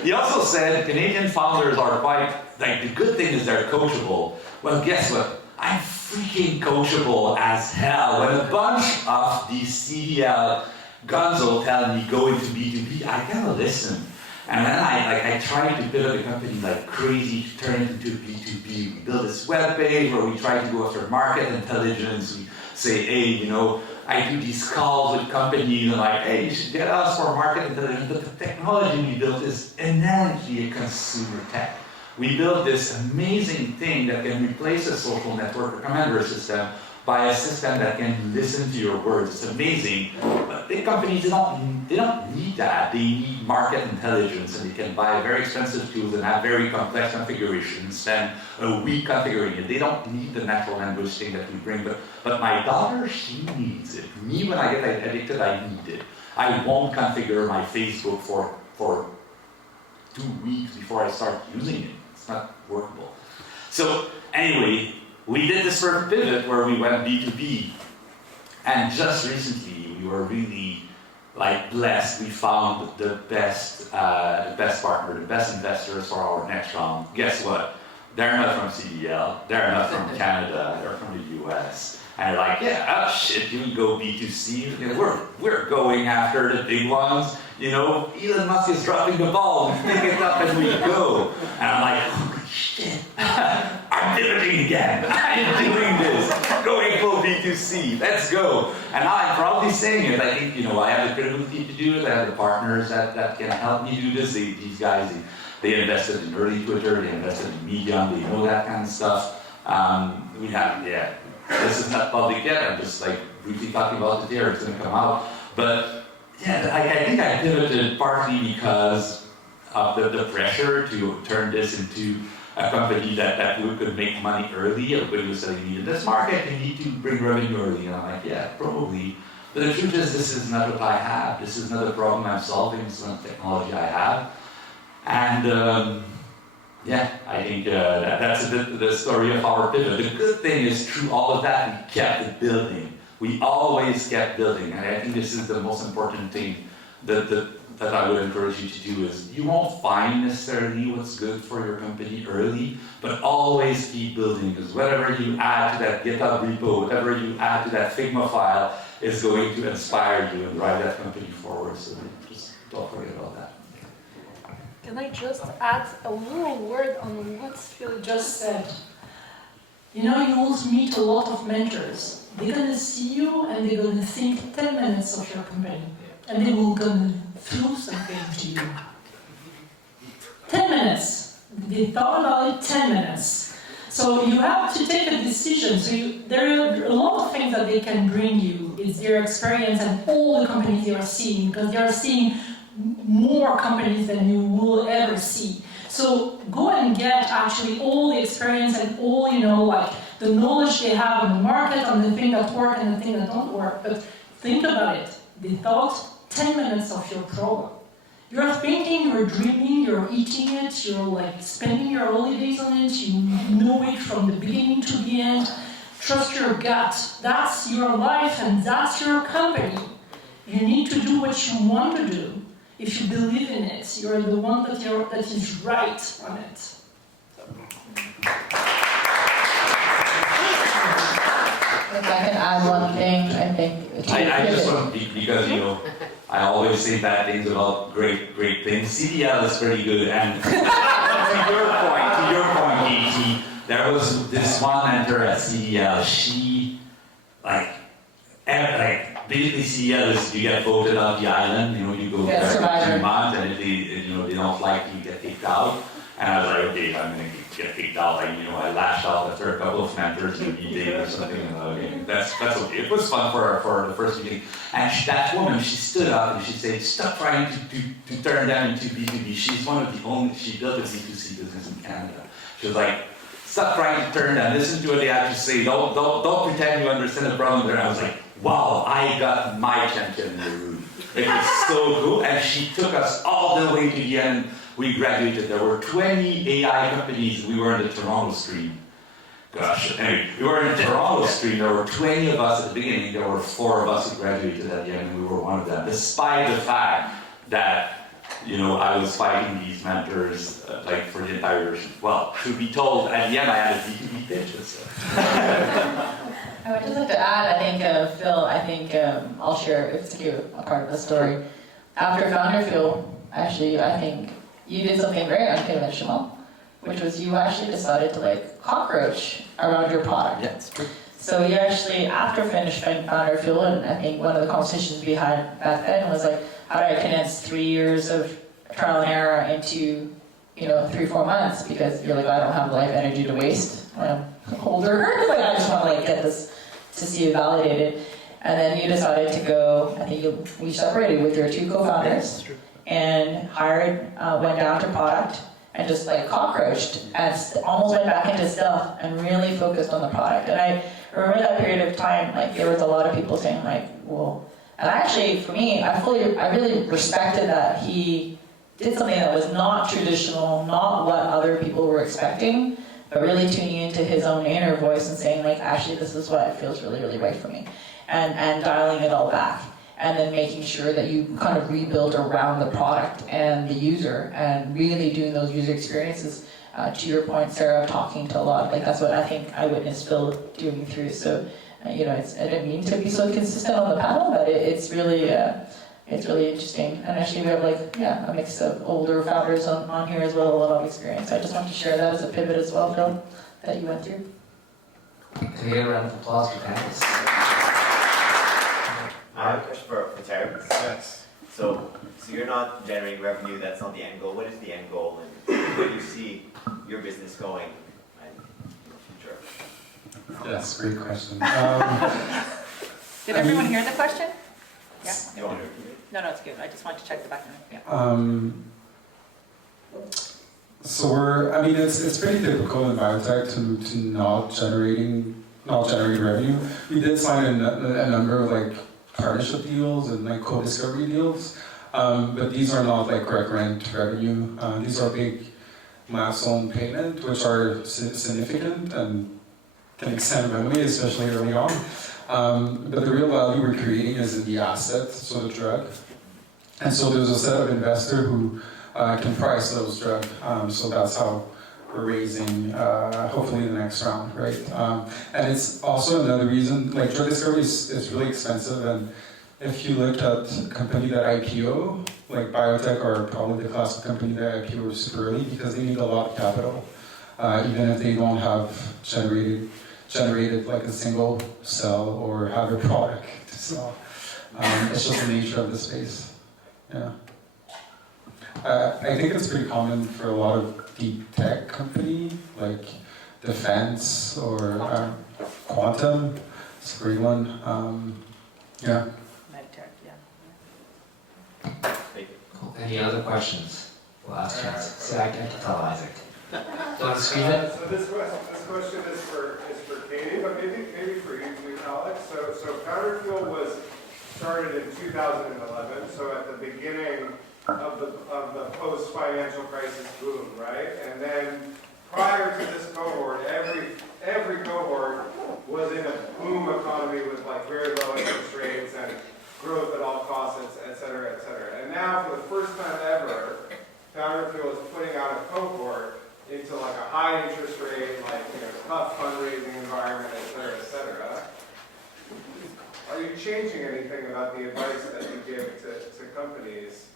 He also said Canadian founders are quite, like, the good thing is they're coachable. Well, guess what? I'm freaking coachable as hell. When a bunch of these CDL gonzo tell me go into B2B, I gotta listen. And then I try to build a company like crazy to turn it into B2B. We build this web page where we try to go after market intelligence. We say, hey, you know, I do these calls with companies and like, hey, you should get us for market intelligence. But the technology we built is inherently a consumer tech. We built this amazing thing that can replace a social network or commander system by a system that can listen to your words. It's amazing. But big companies, they don't need that. They need market intelligence, and they can buy very expensive tools and have very complex configurations, spend a week configuring it. They don't need the natural language thing that we bring. But my daughter, she needs it. Me, when I get addicted, I need it. I won't configure my Facebook for 2 weeks before I start using it. It's not workable. So anyway, we did this first pivot where we went B2B, and just recently we were really like blessed. We found the best partner, the best investors for our next round. Guess what? They're not from CDL, they're not from Canada, they're from the US. And they're like, yeah, oh shit, you can go B2C. And we're going after the big ones. You know, Elon Musk is dropping the ball, we pick it up and we go. And I'm like, holy shit, I'm pivoting again. I'm doing this, going full B2C, let's go. And now I'm proudly saying it. I think, you know, I have the credibility to do it. I have the partners that can help me do this. These guys, they invested in early Twitter, they invested in Medium, they know that kind of stuff. We have, yeah, this is not public yet, I'm just like briefly talking about it here, it's going to come out. But yeah, I think I pivoted partly because of the pressure to turn this into a company that could make money early. Everybody was telling me, in this market, you need to bring revenue early. And I'm like, yeah, probably. But the truth is, this is not what I have. This is not a problem I'm solving. It's not technology I have. And yeah, I think that's a bit the story of our pivot. The good thing is, through all of that, we kept it building. We always kept building. And I think this is the most important thing that I would encourage you to do is, you won't find necessarily what's good for your company early, but always keep building, because whatever you add to that GitHub repo, whatever you add to that Figma file is going to inspire you and drive that company forward. So just don't forget about that. Can I just add a little word on what Phil just said? You know, you will meet a lot of mentors. They're going to see you and they're going to think 10 minutes of your company. And they will going to throw something to you. 10 minutes. They thought about it 10 minutes. So you have to take a decision. So there are a lot of things that they can bring you. It's their experience and all the companies they are seeing, because they are seeing more companies than you will ever see. So go and get actually all the experience and all, you know, like the knowledge they have on the market, on the thing that work and the thing that don't work. But think about it. They thought 10 minutes of your problem. You're thinking, you're dreaming, you're eating it, you're like spending your holidays on it, you know it from the beginning to the end. Trust your gut. That's your life and that's your company. You need to do what you want to do. If you believe in it, you're the one that is right on it. If I can add one thing, I think. I just want to, because, you know, I always say bad things about great things. CDL is pretty good, and to your point, Katy, there was this one mentor at CDL. She, basically CDL is you get voted off the island. You know, you go for 2 months, and if they don't like you, get kicked out. And I was like, okay, I'm gonna get kicked out. Like, I lashed out after a couple of mentors in a meeting or something. That's okay. It was fun for the first meeting. And that woman, she stood up and she said, "Stop trying to turn them into B2B." She's one of the only. She built a B2C business in Canada. She was like, "Stop trying to turn them. Listen to what they have to say. Don't pretend you understand the problem." There, I was like, "Wow, I got my champion in the room." It was so cool, and she took us all the way to the end. We graduated. There were 20 AI companies. We were in the Toronto stream. Gosh, anyway, we were in the Toronto stream. There were 20 of us at the beginning. There were 4 of us who graduated at the end, and we were one of them. Despite the fact that, I was fighting these mentors for the entire. Well, to be told, at the end I had a B2B pitch. So. I would just like to add, I think, Phil, I'll share with you a part of the story. After FounderFuel, actually, I think you did something very unconventional, which was you actually decided to cockroach around your product. Yeah, it's true. So you actually, after finishing FounderFuel, and I think one of the conversations we had back then was how do I condense 3 years of trial and error into 3-4 months, because you're like, I don't have life energy to waste when I'm older. I just want to get this to see it validated. And then you decided to go, I think we separated with your 2 co-founders and hired, went down to product and just cockroached and almost went back into stealth and really focused on the product. And I remember that period of time, there was a lot of people saying well, and actually for me, I really respected that he did something that was not traditional, not what other people were expecting, but really tuning into his own inner voice and saying actually this is what feels really, really right for me. And dialing it all back. And then making sure that you kind of rebuild around the product and the user and really doing those user experiences. To your point, Sarah, talking to a lot, that's what I think I witnessed Phil doing through. So, I didn't mean to be so consistent on the panel, but it's really interesting. And actually we have a mix of older founders on here as well, a lot of experience. I just want to share that as a pivot as well, Phil, that you went through. Can we get a round of applause for panelists? I have a question for Therence. Yes. So you're not generating revenue, that's not the end goal. What is the end goal, and where do you see your business going in the future? Yes, great question. Did everyone hear the question? Yeah? You want to repeat it? No, it's good. I just wanted to check the background. Yeah. So it's pretty typical in biotech to not generating revenue. We did sign a number of partnership deals and co-discovery deals, but these are not recurrent revenue. These are big milestone payment, which are significant and can extend runway, especially early on. But the real value we're creating is in the asset, so the drug. And so there's a set of investors who can price those drugs. So that's how we're raising, hopefully, the next round, right? And it's also another reason, drug discovery is really expensive. And if you look at company that IPO, biotech are probably the class of company that IPO super early because they need a lot of capital, even if they don't have generated a single cell or have a product to sell. It's just the nature of the space. Yeah. I think it's pretty common for a lot of deep tech company, like defense or quantum. It's a great one. Yeah. Medtech, yeah. Thank you. Cool. Any other questions? Last chance. See, I can tell Isaac. Do you want to screen it? So this question is for Katy, but maybe for you, Alex. So FounderFuel was started in 2011. So at the beginning of the post-financial crisis boom, right? And then prior to this cohort, every cohort was in a boom economy with very low interest rates and growth at all costs, et cetera, et cetera. And now, for the first time ever, FounderFuel is putting out a cohort into a high interest rate, tough fundraising environment, et cetera, et cetera. Are you changing anything about the advice that you give to companies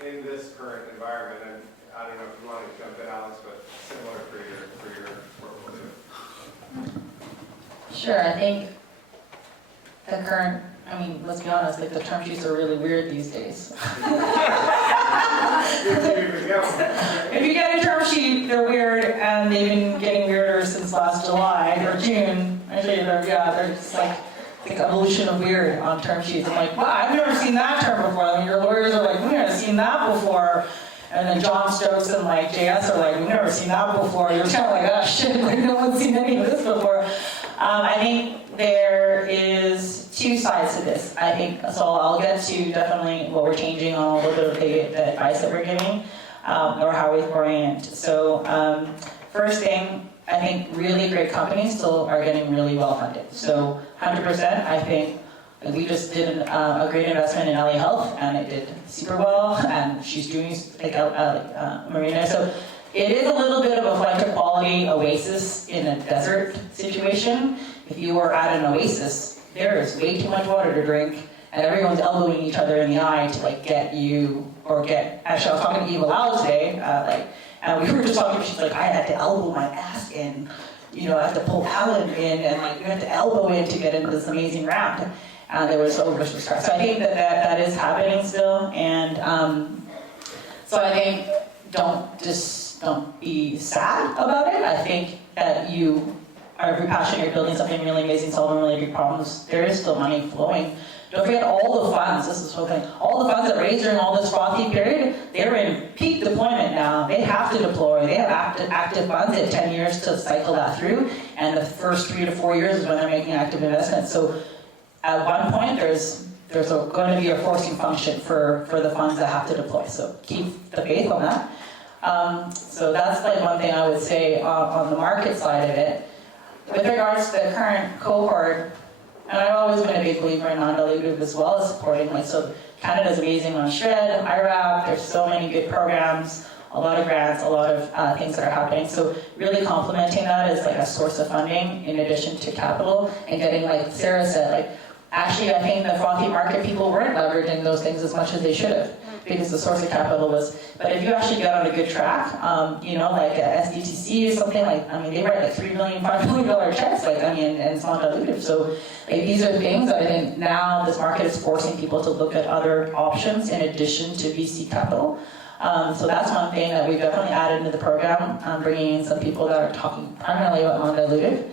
in this current environment? And I don't know if you want to jump in, Alex, but similar for your portfolio. Sure, I think the current, let's be honest, the term sheets are really weird these days. If you get a term sheet, they're weird, and they've been getting weirder since last July or June. Actually, they're just like evolution of weird on term sheets. I'm like, wow, I've never seen that term before. I mean, your lawyers are like, we've never seen that before. And then John Stokes and like JS are like, we've never seen that before. You're kind of like, oh shit, like no one's seen any of this before. I think there is two sides to this. I think, so I'll get to definitely what we're changing on a little bit of the advice that we're giving, or how we orient. So first thing, I think really great companies still are getting really well funded. So 100%, I think we just did a great investment in LA Health, and it did super well, and she's doing like Marina. So it is a little bit of a flight to quality oasis in a desert situation. If you are at an oasis, there is way too much water to drink, and everyone's elbowing each other in the eye to like get you, or get, actually I was talking to Eva Lau today, and we were just talking, she's like, I had to elbow my ass in, you know, I have to pull Alan in, and like you have to elbow in to get into this amazing ramp. There was overstress. So I think that is happening still, and so I think don't be sad about it. I think that you are very passionate, you're building something really amazing, solving really big problems. There is still money flowing. Don't forget all the funds, this is the whole thing, all the funds that raised during all this frothy period, they're in peak deployment now. They have to deploy. They have active funds. They have 10 years to cycle that through, and the first 3 to 4 years is when they're making active investments. So at one point, there's going to be a forcing function for the funds that have to deploy. So keep the faith on that. So that's like one thing I would say on the market side of it. With regards to the current cohort, and I've always been a big believer in non-dilutive as well as supporting, like, so Canada's amazing on SHRED, IRAP, there's so many good programs, a lot of grants, a lot of things that are happening. So really complementing that is like a source of funding in addition to capital, and getting, like Sarah said, like, actually I think the frothy market people weren't leveraging those things as much as they should have, because the source of capital was, but if you actually get on a good track, you know, like SDTC or something, like, I mean, they write like $3 million, $5 million checks, like, I mean, and it's not dilutive. So like, these are things that I think now this market is forcing people to look at other options in addition to VC capital. So that's one thing that we've definitely added into the program, bringing in some people that are talking primarily about non-dilutive,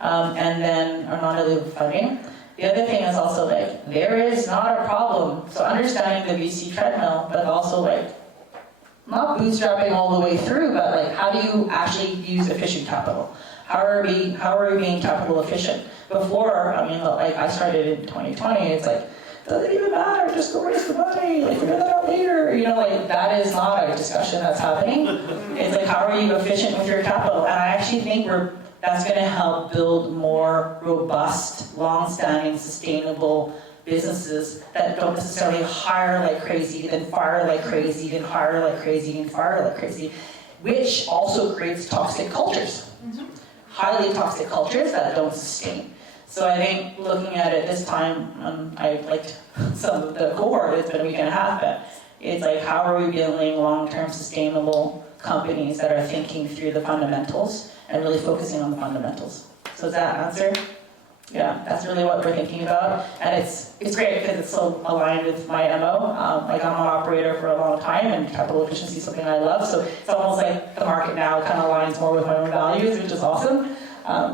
and then our non-dilutive funding. The other thing is also like, there is not a problem. So understanding the VC treadmill, but also like, not bootstrapping all the way through, but like, how do you actually use efficient capital? How are we being capital efficient? Before, I mean, like I started in 2020, it's like, doesn't even matter, just go raise the money, like figure that out later. You know, like that is not a discussion that's happening. It's like, how are you efficient with your capital? And I actually think that's going to help build more robust, long-standing, sustainable businesses that don't necessarily hire like crazy, then fire like crazy, then hire like crazy, and fire like crazy, which also creates toxic cultures. Highly toxic cultures that don't sustain. So I think looking at it this time, I liked some of the cohort, it's been a week and a half, but it's like, how are we building long-term sustainable companies that are thinking through the fundamentals and really focusing on the fundamentals. So does that answer? Yeah, that's really what we're thinking about. And it's great because it's so aligned with my MO. Like I'm an operator for a long time, and capital efficiency is something I love. So it's almost like the market now kind of aligns more with my own values, which is awesome.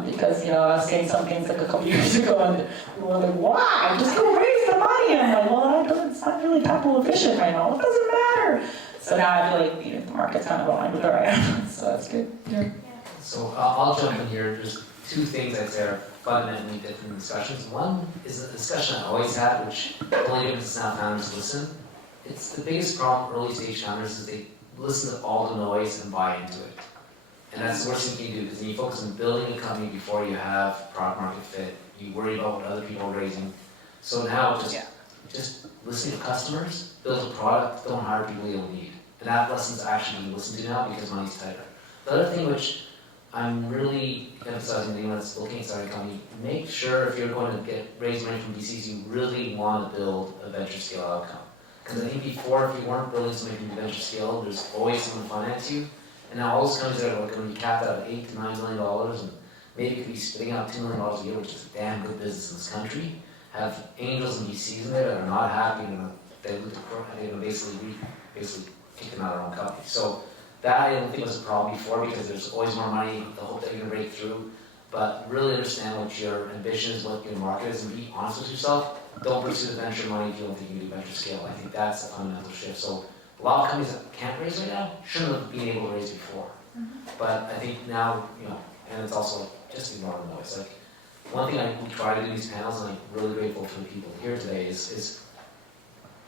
Because, you know, I was saying some things like a couple years ago, and people were like, why? Just go raise the money. And I'm like, well, it's not really capital efficient right now. It doesn't matter. So now I feel like, you know, the market's kind of aligned with where I am. So that's good. Yeah. So I'll jump in here. There's two things I'd say are fundamentally different discussions. One is a discussion I always had, which the only difference is now founders listen. It's the biggest problem early stage founders is they listen to all the noise and buy into it. And that's the worst thing you can do, because then you focus on building a company before you have product market fit. You worry about what other people are raising. So now just listen to customers, build a product, don't hire people you don't need. And that lesson's actually being listened to now because money's tighter. The other thing which I'm really emphasizing to anyone that's looking at starting a company, make sure if you're going to raise money from VCs, you really want to build a venture scale outcome. Because I think before, if you weren't building something from venture scale, there's always someone to finance you. And now all those companies that are going to be capped out at $8 to $9 million, and maybe could be spitting out $2 million a year, which is a damn good business in this country, have angels and VCs in there that are not happy, and they're basically kick them out of their own company. So that I don't think was a problem before because there's always more money, the hope that you're gonna break through. But really understand what your ambition is, what your market is, and be honest with yourself. Don't pursue the venture money if you don't think you can do venture scale. I think that's a fundamental shift. So a lot of companies that can't raise right now shouldn't have been able to raise before. But I think now, and it's also just ignore the noise. Like one thing we try to do in these panels, and I'm really grateful for the people here today, is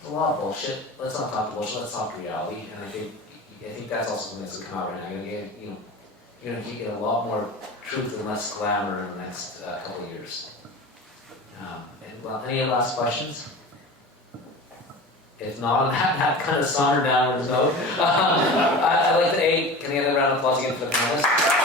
a lot of bullshit. Let's not talk bullshit. Let's talk reality. And I think that's also something that's going to come out right now. You're going to get a lot more truth and less glamour in the next couple of years. Any last questions? If not, on that kind of somber downward note, I'd like to, can I get a round of applause again for the panelists?